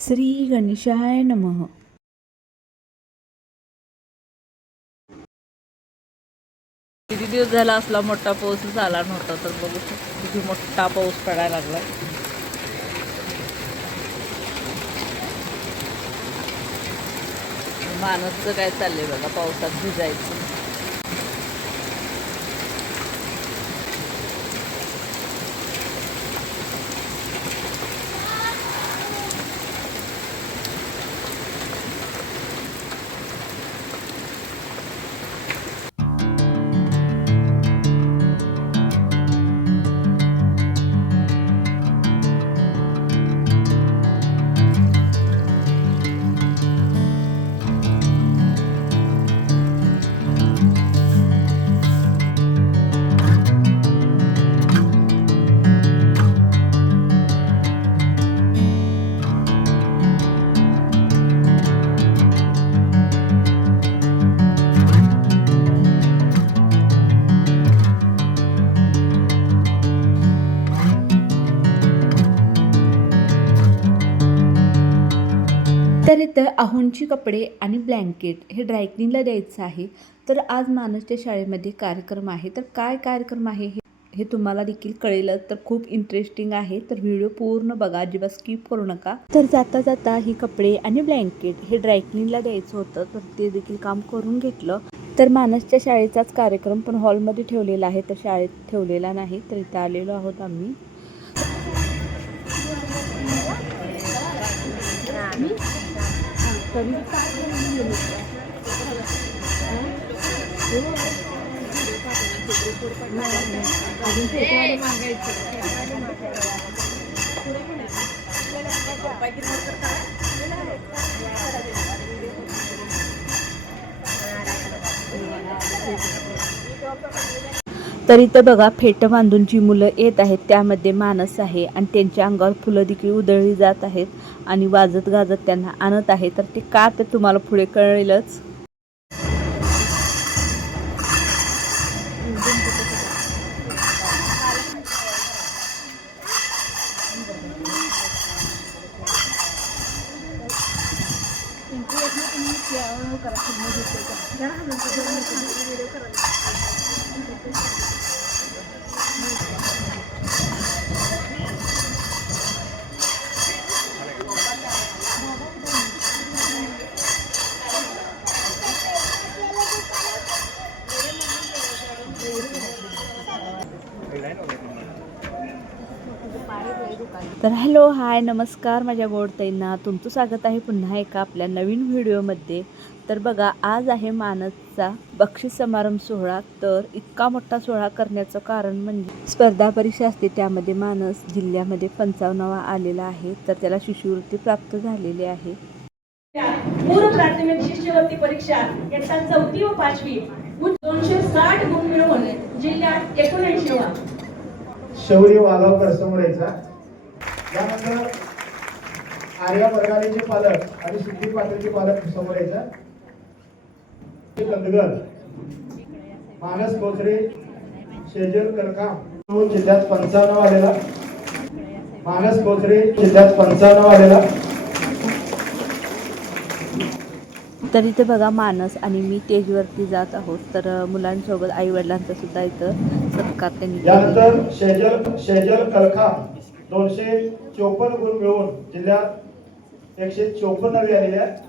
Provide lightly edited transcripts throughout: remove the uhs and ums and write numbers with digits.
श्री गणेशाय नमः. किती दिवस झाला असला मोठा पाऊस झाला नव्हता, तर बघू शकतो किती मोठा पाऊस पडायला लागला. मानसचं काय चाललंय बघा, पावसात भिजायचं. तर इथं आहूंची कपडे आणि ब्लँकेट हे ड्रायक्लिनला द्यायचं आहे. तर आज मानसच्या शाळेमध्ये कार्यक्रम आहे. तर काय कार्यक्रम आहे हे तुम्हाला देखील कळेलच. तर खूप इंटरेस्टिंग आहे. तर व्हिडिओ पूर्ण बघा, अजिबात स्किप करू नका. तर जाता जाता ही कपडे आणि ब्लँकेट हे ड्रायक्लिनला द्यायचं होतं, तर ते देखील काम करून घेतलं. तर मानसच्या शाळेचाच कार्यक्रम पण हॉलमध्ये ठेवलेला आहे, तर शाळेत ठेवलेला नाही. तर इथं आलेलो आहोत आम्ही. तर इथं बघा, फेटं बांधून जी मुलं येत आहेत त्यामध्ये मानस आहे आणि त्यांच्या अंगावर फुलं देखील उधळली जात आहेत आणि वाजत गाजत त्यांना आणत आहे. तर ते का ते तुम्हाला पुढे कळेलच. तर हॅलो, हाय, नमस्कार माझ्या गोडताईंना. तुमचं स्वागत आहे पुन्हा एका आपल्या नवीन व्हिडिओमध्ये. तर बघा, आज आहे मानसचा बक्षीस समारंभ सोहळा. तर इतका मोठा सोहळा करण्याचं कारण म्हणजे स्पर्धा परीक्षा असते, त्यामध्ये मानस जिल्ह्यामध्ये 55वा आलेला आहे. तर त्याला शिष्यवृत्ती प्राप्त झालेली आहे. पूर्व प्राथमिक शिष्यवृत्ती परीक्षा इयत्ता 4थी व 5वी 260 गुण मिळवून जिल्ह्यात 79वा शौर्य वाघावकर समोर यायचा. यानंतर आर्या बरगालेचे पालक आणि सुधीर पाटीलचे पालक समोर यायचा. कंदगल, मानस कोचरे, शेजल करकाम जिल्ह्यात 55 आलेला. मानस कोचरे जिल्ह्यात 55 आलेला. तर इथे बघा, मानस आणि मी स्टेजवरती जात आहोत. तर मुलांसोबत आई वडिलांचा सुद्धा इथं सत्कार त्यांनी. यानंतर शेजल कलखाम 254 गुण मिळवून जिल्ह्यात 154वी आलेली आहे.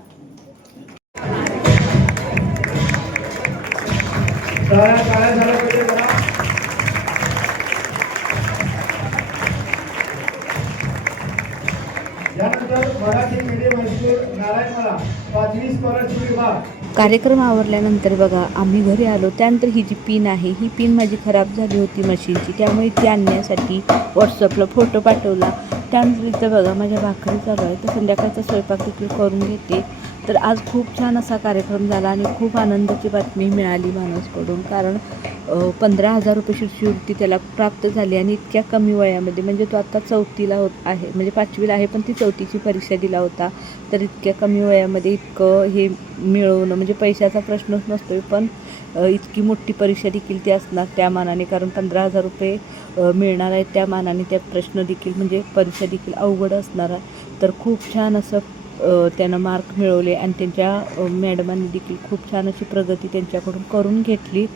काय झालं पाहिजे बघा. यानंतर मराठी मीडियम हायस्कूल नारायणवाडा 5वी स्कॉलरशिप विभाग. कार्यक्रम आवरल्यानंतर बघा, आम्ही घरी आलो. त्यानंतर ही जी पिन आहे, ही पिन माझी खराब झाली होती मशीनची, त्यामुळे ती आणण्यासाठी व्हॉट्सअपला फोटो पाठवला. त्यानंतर इथं बघा, माझ्या भाकरी चालू आहे. तर संध्याकाळचा स्वयंपाक देखील करून घेते. तर आज खूप छान असा कार्यक्रम झाला आणि खूप आनंदाची बातमी मिळाली मानसकडून. कारण 15,000 रुपये शिष्यवृत्ती त्याला प्राप्त झाली आणि इतक्या कमी वयामध्ये. म्हणजे तो आता 4थीला आहे, म्हणजे 5वीला आहे, पण ती 4थीची परीक्षा दिला होता. तर इतक्या कमी वयामध्ये इतकं हे मिळवणं म्हणजे पैशाचा प्रश्नच नसतो, पण इतकी मोठी परीक्षा देखील ती असणार त्या मानाने. कारण 15,000 रुपये मिळणार आहेत त्या मानाने. त्यात प्रश्न देखील म्हणजे परीक्षा देखील अवघड असणार आहे. तर खूप छान असं त्यानं मार्क मिळवले आणि त्यांच्या मॅडमांनी देखील खूप छान अशी प्रगती त्यांच्याकडून करून घेतली.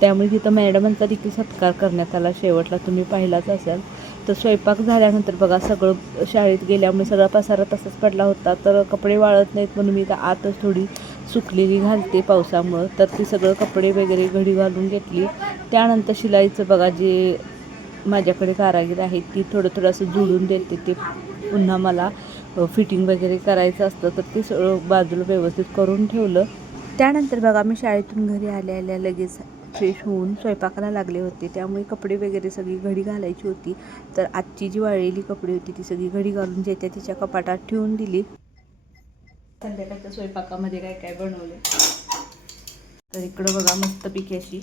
त्यामुळे तिथं मॅडमांचा देखील सत्कार करण्यात आला. शेवटला तुम्ही पाहिलाच असाल. तर स्वयंपाक झाल्यानंतर बघा सगळं शाळेत गेल्यामुळे सगळा पसारा तसाच पडला होता. तर कपडे वाळत नाहीत म्हणून मी तर आतच थोडी सुकलेली घालते पावसामुळं. तर ती सगळं कपडे वगैरे घडी घालून घेतली. त्यानंतर शिलाईचं बघा जे माझ्याकडे कारागीर आहेत ती थोडं असं जुळून देते. ते पुन्हा मला फिटिंग वगैरे करायचं असतं तर ते सगळं बाजूला व्यवस्थित करून ठेवलं. त्यानंतर बघा मी शाळेतून घरी आल्या लगेच फ्रेश होऊन स्वयंपाकाला लागले होते. त्यामुळे कपडे वगैरे सगळी घडी घालायची होती. तर आजची जी वाळलेली कपडे होती ती सगळी घडी घालून जे तिच्या कपाटात ठेवून दिली. संध्याकाळच्या स्वयंपाकामध्ये काय काय बनवले तर इकडं बघा मस्तपैकी अशी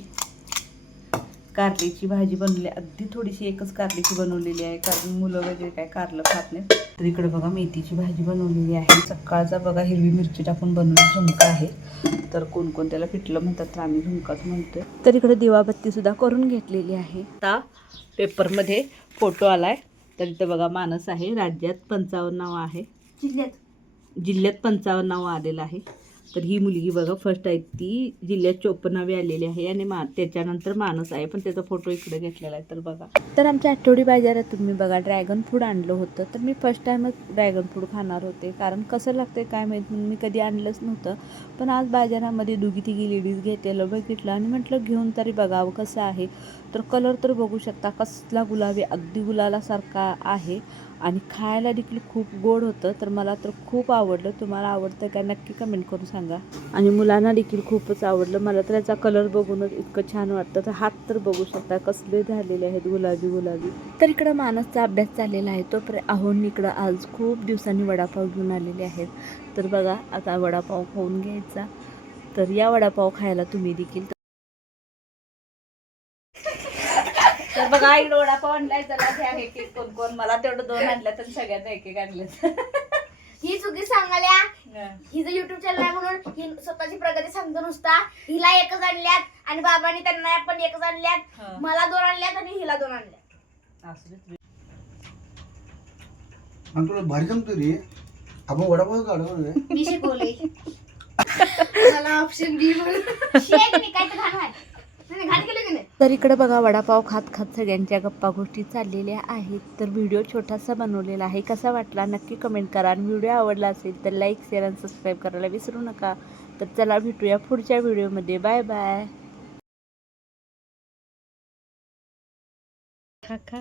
कारल्याची भाजी बनवली. अगदी थोडीशी एकच कारल्याची बनवलेली आहे कारण मुलं वगैरे काय कारलं खात नाहीत. तर इकडे बघा मेथीची भाजी बनवलेली आहे. सकाळचा बघा हिरवी मिरची टाकून बनवलेली झुणका आहे. तर कोण त्याला पिठलं म्हणतात तर आम्ही झुणकाच म्हणतोय. तर इकडे दिवाबत्ती सुद्धा करून घेतलेली आहे. आता पेपरमध्ये फोटो आलाय तर इथं बघा मानस आहे. राज्यात 55 नाव आहे. जिल्ह्यात 55 नाव आलेलं आहे. तर ही मुलगी बघा फर्स्ट आहे ती जिल्ह्यात 54वी आलेली आहे आणि त्याच्यानंतर मानस आहे पण त्याचा फोटो इकडे घेतलेला आहे. तर बघा तर आमच्या आठवडी बाजारातून मी बघा ड्रॅगन फ्रूट आणलं होतं. तर मी फर्स्ट टाईमच ड्रॅगन फ्रूट खाणार होते कारण कसं लागतं काय माहीत म्हणून मी कधी आणलंच नव्हतं. पण आज बाजारामध्ये दोघी तिघी लेडीज घेतलेलं बघितलं आणि म्हटलं घेऊन तरी बघावं कसं आहे. तर कलर तर बघू शकता कसला गुलाबी अगदी गुलालासारखा आहे आणि खायला देखील खूप गोड होतं. तर मला तर खूप आवडलं. तुम्हाला आवडतं काय नक्की कमेंट करून सांगा. आणि मुलांना देखील खूपच आवडलं. मला तर याचा कलर बघूनच इतकं छान वाटतं. तर हात तर बघू शकता कसले झालेले आहेत गुलाबी. तर इकडं मानसचा अभ्यास चाललेला आहे. तो आहोन इकडं आज खूप दिवसांनी वडापाव घेऊन आलेले आहेत. तर बघा आता वडापाव खाऊन घ्यायचा. तर या वडापाव खायला तुम्ही देखील. तर बघा इकडं वडापाव आणलाय. चला घ्या एक कोण मला तेवढं 2 आणल्या तर सगळ्यांना एक आणलं. ही चुकी सांगाल्या हिचं युट्यूब चॅनल आहे म्हणून ही स्वतःची प्रगती सांगतो नुसता. हिला एकच आणल्यात आणि बाबांनी त्यांना पण एकच आणल्यात. मला 2 आणल्यात आणि हिला 2 आणल्यात. तुला भारी जमतो रे. आपण वडापाव काढू मी शिकवले मला ऑप्शन डी म्हणून शेक मी काय तर घाण आहे. नाही घाण केलं की नाही. तर इकडे बघा वडापाव खात सगळ्यांच्या गप्पा गोष्टी चाललेल्या आहेत. तर व्हिडिओ छोटासा बनवलेला आहे. कसा वाटला नक्की कमेंट करा आणि व्हिडिओ आवडला असेल तर लाईक शेअर आणि सबस्क्राईब करायला विसरू नका. तर चला भेटूया पुढच्या व्हिडिओमध्ये. Bye bye. खा